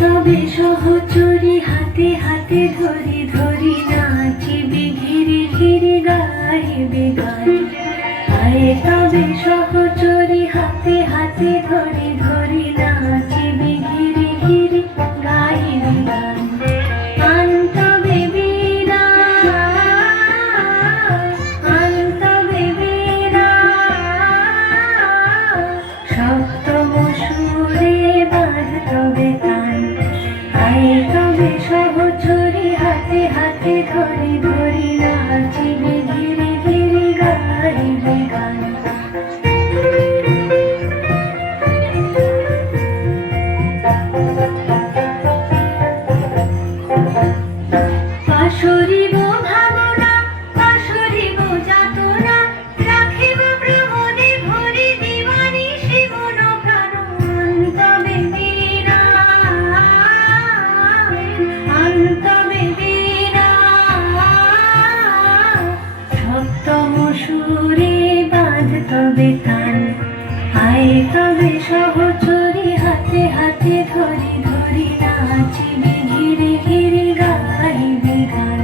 তবে সহচরী হাতে হাতে ধরি ধরি নাচিবি ঘিরে ঘিরে গাইবে গান। আয় তবে সহচরী হাতে হাতে ধরি ধরি নাচিবি ঘিরে ঘিরে গাইবে গান। আনতবে বীরা আনতবে বীরা সপ্তম সুরে বাঁধতবে তান। আয় তবে সহচরী হাতে হাতে ধরি ধরি নাচিবে ঘিরে ঘিরে গাইবে গান। পাশরিব ভাবনা পাশরিব যাতনা রাখিব প্রমোদে ভরি দিবানি শিবন প্রাণ। আনতবে বীরা আনতবে বীরা সপ্তম সুরে বাঁধতবে তান। আয় তবে সহচরী হাতে হাতে ধরি ধরি নাচিবে ঘিরে ঘিরে গাইবে গান।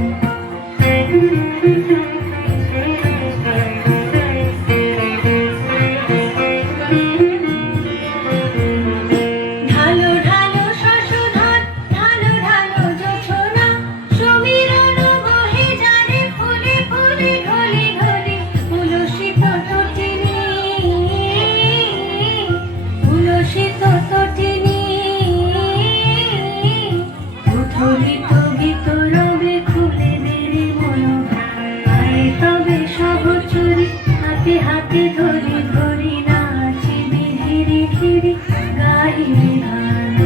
ঢালো ঢালো শশধর ঢালো ঢালো জোছনা সমীরণ বহে জানে ফুলে ফুলে ঢলে ঢলে। উলসিত তটিনী উলসিত তটিনী উথলিত গীত রবে খুলে দেরে মন। আয় তবে সহচরী হাতে হাতে ধরি ধরি নাচিবি ঘিরে ঘিরে গাইবে গান।